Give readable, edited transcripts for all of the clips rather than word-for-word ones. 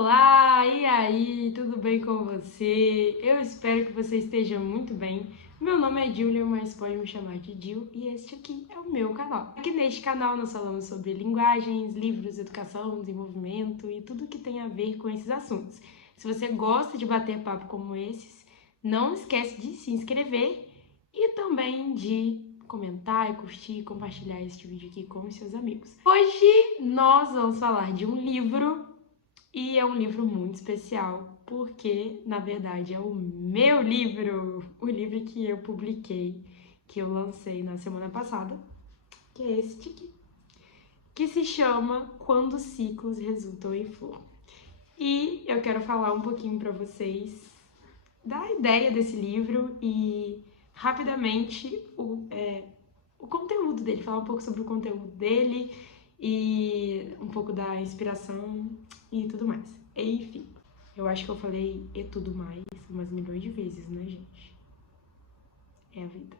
Olá, e aí, tudo bem com você? Eu espero que você esteja muito bem. Meu nome é Julia, mas pode me chamar de Jill e este aqui é o meu canal. Aqui neste canal nós falamos sobre linguagens, livros, educação, desenvolvimento e tudo que tem a ver com esses assuntos. Se você gosta de bater papo como esses, não esquece de se inscrever e também de comentar, curtir e compartilhar este vídeo aqui com os seus amigos. Hoje nós vamos falar de um livro. E é um livro muito especial, porque, na verdade, é o meu livro, o livro que eu publiquei, que eu lancei na semana passada, que é este aqui, que se chama Quando Ciclos Resultam em Flor. E eu quero falar um pouquinho para vocês da ideia desse livro e, rapidamente, o conteúdo dele, falar um pouco sobre o conteúdo dele e um pouco da inspiração e tudo mais. Enfim, eu acho que eu falei e tudo mais umas milhões de vezes, né, gente? É a vida.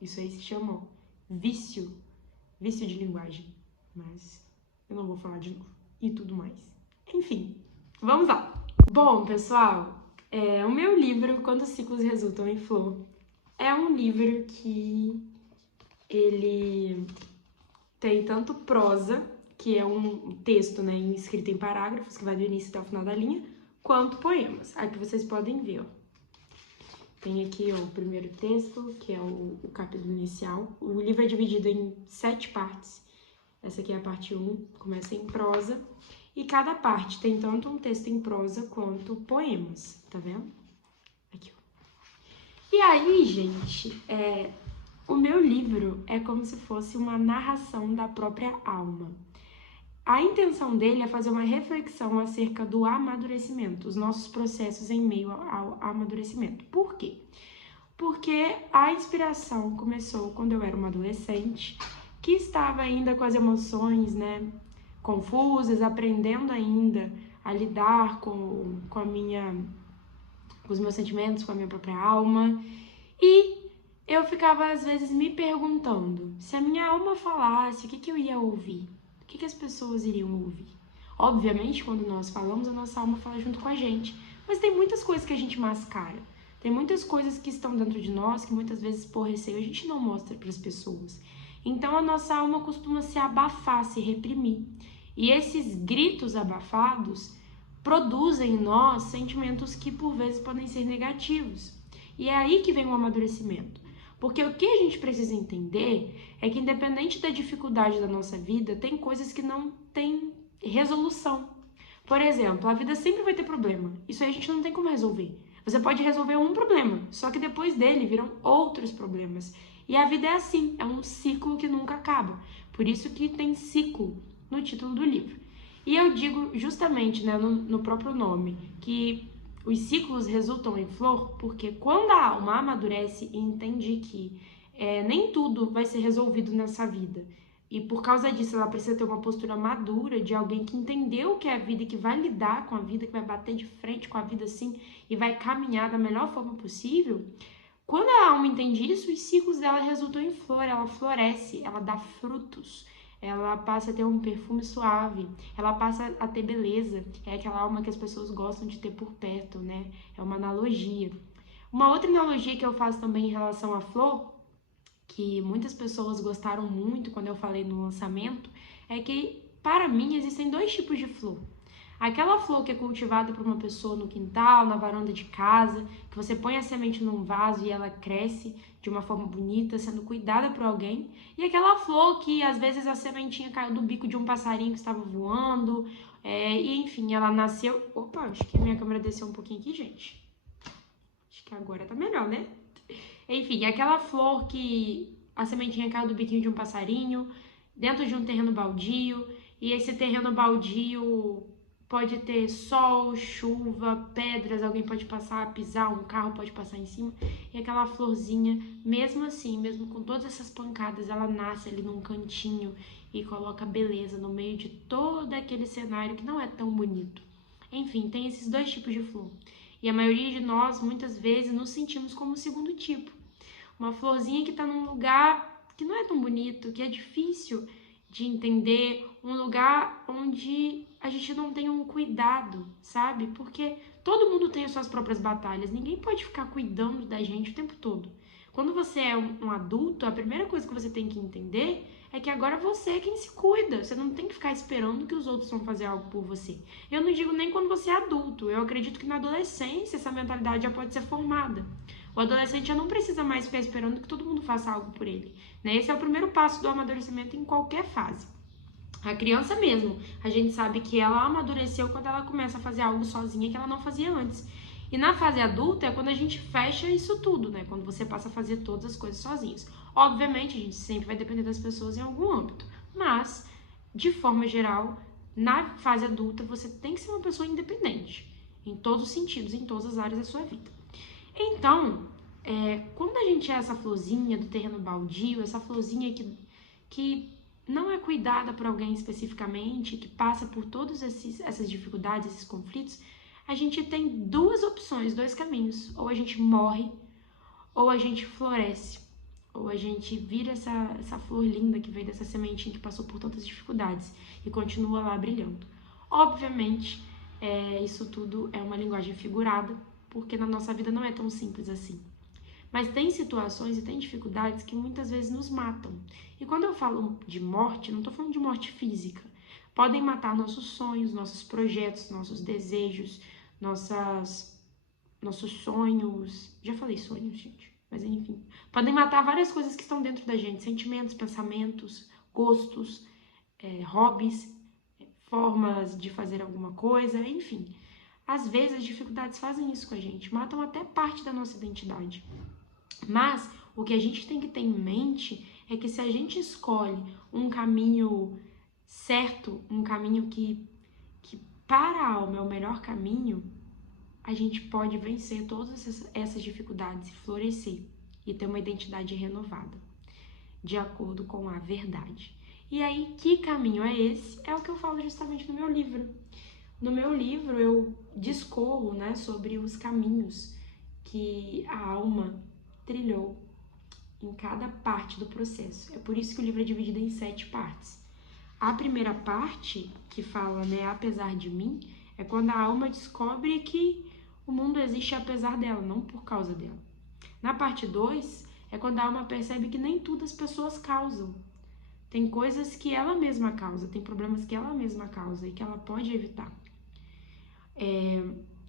Isso aí se chama vício de linguagem. Mas eu não vou falar de novo. E tudo mais. Enfim, vamos lá. Bom, pessoal, o meu livro, Quando Ciclos Resultam em Flor, é um livro que ele tem tanto prosa, que é um texto, né, escrito em parágrafos, que vai do início até o final da linha, quanto poemas. Aqui vocês podem ver, ó. Tem aqui, ó, o primeiro texto, que é o capítulo inicial. O livro é dividido em 7 partes. Essa aqui é a parte 1, começa em prosa. E cada parte tem tanto um texto em prosa quanto poemas, tá vendo? Aqui, ó. E aí, gente, o meu livro é como se fosse uma narração da própria alma. A intenção dele é fazer uma reflexão acerca do amadurecimento, os nossos processos em meio ao amadurecimento. Por quê? Porque a inspiração começou quando eu era uma adolescente, que estava ainda com as emoções, né, confusas, aprendendo ainda a lidar com os meus sentimentos, com a minha própria alma. E eu ficava, às vezes, me perguntando, se a minha alma falasse, o que eu ia ouvir? O que as pessoas iriam ouvir? Obviamente, quando nós falamos, a nossa alma fala junto com a gente. Mas tem muitas coisas que a gente mascara. Tem muitas coisas que estão dentro de nós, que muitas vezes, por receio, a gente não mostra para as pessoas. Então, a nossa alma costuma se abafar, se reprimir. E esses gritos abafados produzem em nós sentimentos que, por vezes, podem ser negativos. E é aí que vem o amadurecimento. Porque o que a gente precisa entender é que, independente da dificuldade da nossa vida, tem coisas que não têm resolução. Por exemplo, a vida sempre vai ter problema. Isso aí a gente não tem como resolver. Você pode resolver um problema, só que depois dele viram outros problemas. E a vida é assim, é um ciclo que nunca acaba. Por isso que tem ciclo no título do livro. E eu digo justamente, né, no próprio nome, que os ciclos resultam em flor, porque quando a alma amadurece e entende que nem tudo vai ser resolvido nessa vida, e por causa disso ela precisa ter uma postura madura de alguém que entendeu o que é a vida e que vai lidar com a vida, que vai bater de frente com a vida assim e vai caminhar da melhor forma possível. Quando a alma entende isso, os ciclos dela resultam em flor, ela floresce, ela dá frutos. Ela passa a ter um perfume suave, ela passa a ter beleza, é aquela alma que as pessoas gostam de ter por perto, né? É uma analogia. Uma outra analogia que eu faço também em relação à flor, que muitas pessoas gostaram muito quando eu falei no lançamento, é que, para mim, existem 2 tipos de flor. Aquela flor que é cultivada por uma pessoa no quintal, na varanda de casa, que você põe a semente num vaso e ela cresce de uma forma bonita, sendo cuidada por alguém. E aquela flor que às vezes a sementinha caiu do bico de um passarinho que estava voando, e enfim, ela nasceu... Opa, acho que a minha câmera desceu um pouquinho aqui, gente. Acho que agora tá melhor, né? Enfim, aquela flor que a sementinha caiu do biquinho de um passarinho, dentro de um terreno baldio, e esse terreno baldio pode ter sol, chuva, pedras, alguém pode passar, pisar, um carro pode passar em cima. E aquela florzinha, mesmo assim, mesmo com todas essas pancadas, ela nasce ali num cantinho e coloca beleza no meio de todo aquele cenário que não é tão bonito. Enfim, tem esses 2 tipos de flor. E a maioria de nós, muitas vezes, nos sentimos como o segundo tipo. Uma florzinha que está num lugar que não é tão bonito, que é difícil de entender, um lugar onde a gente não tem um cuidado, sabe? Porque todo mundo tem as suas próprias batalhas, ninguém pode ficar cuidando da gente o tempo todo. Quando você é um adulto, a primeira coisa que você tem que entender é que agora você é quem se cuida. Você não tem que ficar esperando que os outros vão fazer algo por você. Eu não digo nem quando você é adulto. Eu acredito que na adolescência essa mentalidade já pode ser formada. O adolescente já não precisa mais ficar esperando que todo mundo faça algo por ele, né? Esse é o primeiro passo do amadurecimento em qualquer fase. A criança mesmo, a gente sabe que ela amadureceu quando ela começa a fazer algo sozinha que ela não fazia antes. E na fase adulta é quando a gente fecha isso tudo, né? Quando você passa a fazer todas as coisas sozinhos. Obviamente, a gente sempre vai depender das pessoas em algum âmbito, mas, de forma geral, na fase adulta, você tem que ser uma pessoa independente, em todos os sentidos, em todas as áreas da sua vida. Então, quando a gente é essa florzinha do terreno baldio, essa florzinha que não é cuidada por alguém especificamente, que passa por todas essas dificuldades, esses conflitos, a gente tem duas opções, dois caminhos. Ou a gente morre, ou a gente floresce. Ou a gente vira essa flor linda que veio dessa sementinha que passou por tantas dificuldades e continua lá brilhando. Obviamente, isso tudo é uma linguagem figurada, porque na nossa vida não é tão simples assim. Mas tem situações e tem dificuldades que muitas vezes nos matam. E quando eu falo de morte, não estou falando de morte física. Podem matar nossos sonhos, nossos projetos, nossos desejos, nossos sonhos. Já falei sonhos, gente, mas enfim. Podem matar várias coisas que estão dentro da gente: sentimentos, pensamentos, gostos, hobbies, formas de fazer alguma coisa, enfim. Às vezes as dificuldades fazem isso com a gente, matam até parte da nossa identidade. Mas o que a gente tem que ter em mente é que se a gente escolhe um caminho certo, um caminho que para a alma é o melhor caminho, a gente pode vencer todas essas dificuldades e florescer e ter uma identidade renovada, de acordo com a verdade. E aí, que caminho é esse? É o que eu falo justamente no meu livro. No meu livro eu discorro, né, sobre os caminhos que a alma trilhou em cada parte do processo. É por isso que o livro é dividido em 7 partes. A primeira parte, que fala, né, apesar de mim, é quando a alma descobre que o mundo existe apesar dela, não por causa dela. Na parte 2, é quando a alma percebe que nem tudo as pessoas causam. Tem coisas que ela mesma causa, tem problemas que ela mesma causa e que ela pode evitar.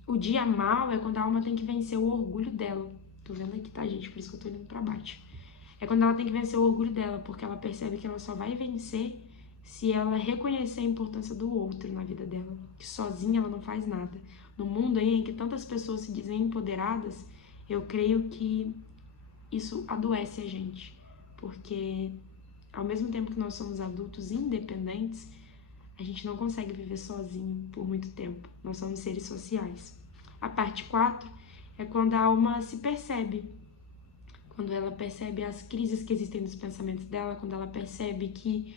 O dia mal é quando a alma tem que vencer o orgulho dela. Tô vendo aqui, tá, gente? Por isso que eu tô olhando pra baixo. É quando ela tem que vencer o orgulho dela, porque ela percebe que ela só vai vencer se ela reconhecer a importância do outro na vida dela, que sozinha ela não faz nada. No mundo aí em que tantas pessoas se dizem empoderadas, eu creio que isso adoece a gente, porque ao mesmo tempo que nós somos adultos independentes, a gente não consegue viver sozinho por muito tempo. Nós somos seres sociais. A parte 4 é quando a alma se percebe. Quando ela percebe as crises que existem nos pensamentos dela, quando ela percebe que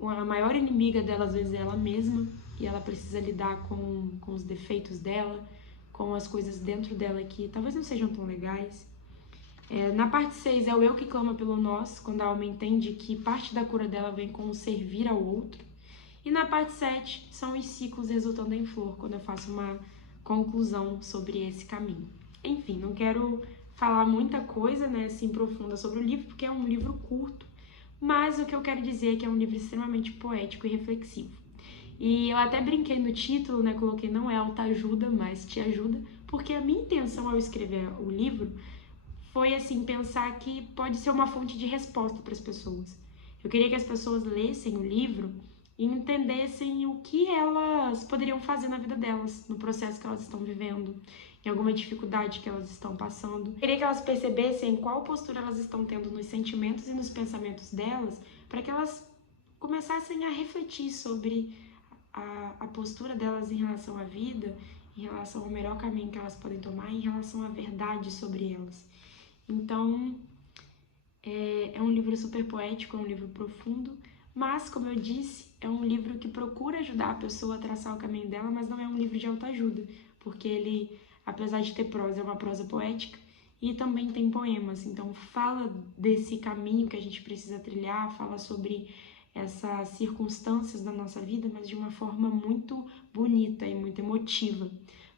a maior inimiga dela às vezes é ela mesma e ela precisa lidar com os defeitos dela, com as coisas dentro dela que talvez não sejam tão legais. Na parte 6 é o eu que clama pelo nós, quando a alma entende que parte da cura dela vem com o servir ao outro. E na parte 7 são os ciclos resultando em flor, quando eu faço uma conclusão sobre esse caminho. Enfim, não quero falar muita coisa, né, assim, profunda sobre o livro, porque é um livro curto, mas o que eu quero dizer é que é um livro extremamente poético e reflexivo. E eu até brinquei no título, né, coloquei não é autoajuda, mas te ajuda, porque a minha intenção ao escrever o livro foi, assim, pensar que pode ser uma fonte de resposta para as pessoas. Eu queria que as pessoas lessem o livro e entendessem o que elas poderiam fazer na vida delas, no processo que elas estão vivendo, em alguma dificuldade que elas estão passando. Eu queria que elas percebessem qual postura elas estão tendo nos sentimentos e nos pensamentos delas, para que elas começassem a refletir sobre a postura delas em relação à vida, em relação ao melhor caminho que elas podem tomar, em relação à verdade sobre elas. Então, é um livro super poético, é um livro profundo, mas, como eu disse, é um livro que procura ajudar a pessoa a traçar o caminho dela, mas não é um livro de autoajuda, porque ele, apesar de ter prosa, é uma prosa poética e também tem poemas. Então, fala desse caminho que a gente precisa trilhar, fala sobre essas circunstâncias da nossa vida, mas de uma forma muito bonita e muito emotiva.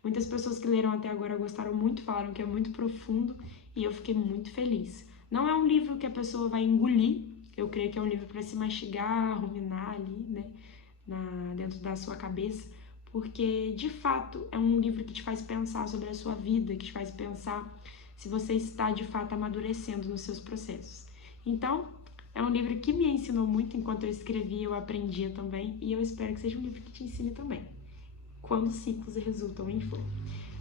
Muitas pessoas que leram até agora gostaram muito, falaram que é muito profundo e eu fiquei muito feliz. Não é um livro que a pessoa vai engolir, eu creio que é um livro para se mastigar, ruminar ali, né, dentro da sua cabeça, porque de fato é um livro que te faz pensar sobre a sua vida, que te faz pensar se você está de fato amadurecendo nos seus processos. Então, é um livro que me ensinou muito enquanto eu escrevia, eu aprendia também, e eu espero que seja um livro que te ensine também, quando ciclos resultam em flor.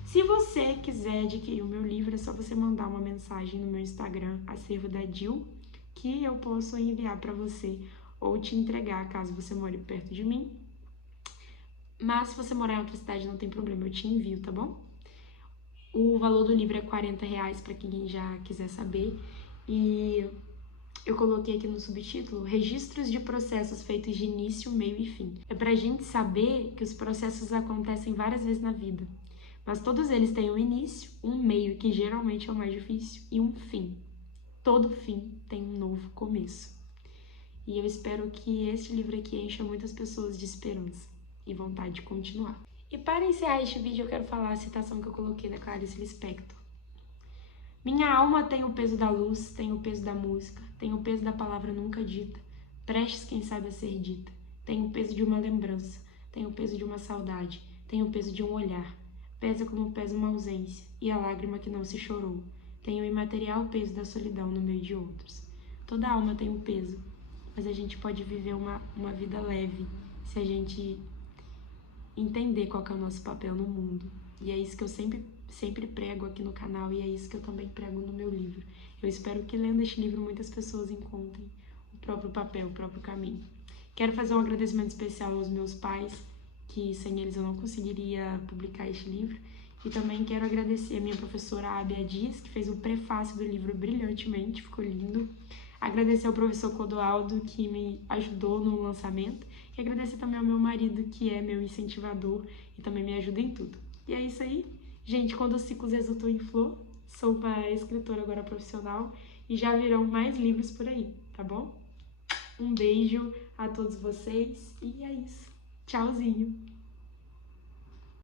Se você quiser adquirir o meu livro, é só você mandar uma mensagem no meu Instagram, Acervo da Dil, que eu posso enviar para você ou te entregar caso você more perto de mim. Mas se você morar em outra cidade, não tem problema, eu te envio, tá bom? O valor do livro é R$40 para quem já quiser saber. E eu coloquei aqui no subtítulo registros de processos feitos de início, meio e fim. É pra gente saber que os processos acontecem várias vezes na vida, mas todos eles têm um início, um meio, que geralmente é o mais difícil, e um fim. Todo fim tem um novo começo. E eu espero que este livro aqui encha muitas pessoas de esperança e vontade de continuar. E para encerrar este vídeo, eu quero falar a citação que eu coloquei da Clarice Lispector. Minha alma tem o peso da luz, tem o peso da música, tem o peso da palavra nunca dita, prestes quem sabe a ser dita, tem o peso de uma lembrança, tem o peso de uma saudade, tem o peso de um olhar, pesa como pesa uma ausência e a lágrima que não se chorou, tem o imaterial peso da solidão no meio de outros. Toda alma tem um peso, mas a gente pode viver uma vida leve se a gente entender qual que é o nosso papel no mundo. E é isso que eu sempre prego aqui no canal e é isso que eu também prego no meu livro. Eu espero que lendo este livro muitas pessoas encontrem o próprio papel, o próprio caminho. Quero fazer um agradecimento especial aos meus pais, que sem eles eu não conseguiria publicar este livro. E também quero agradecer a minha professora Abia Dias, que fez o prefácio do livro brilhantemente, ficou lindo. Agradecer ao professor Clodoaldo, que me ajudou no lançamento. E agradecer também ao meu marido, que é meu incentivador e também me ajuda em tudo. E é isso aí. Gente, quando os ciclos resultam em flor, sou uma escritora agora profissional e já virão mais livros por aí, tá bom? Um beijo a todos vocês e é isso. Tchauzinho!